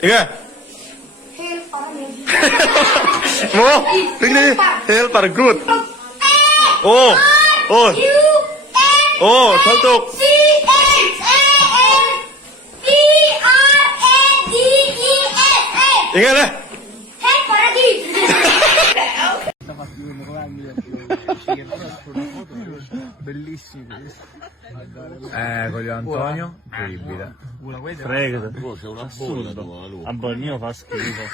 Iya. Mo, begini, helper good. Oh, oh, oh, saltuk. Ingat deh. Bellissimo. Voglio Antonio, incredibile. Frega, C'è una bolla tua, a Borneo fa schifo.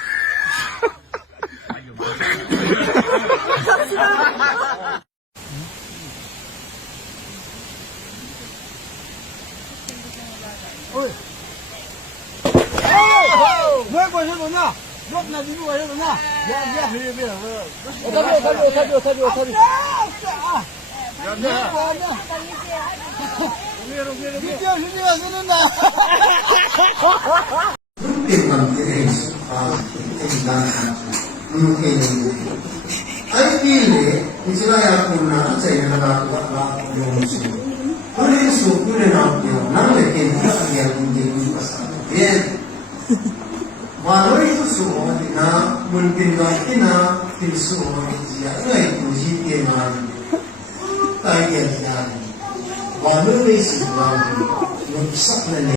I feel Israel puna China na yomusu. Kuri su kuri na yo na le ke ni ya kunje ni pasa. Ye. Malo itu su na mulkin ga ina tilsu ya na itu ji ke ma. Tai ya ya. Malo le si ma. Yo sak na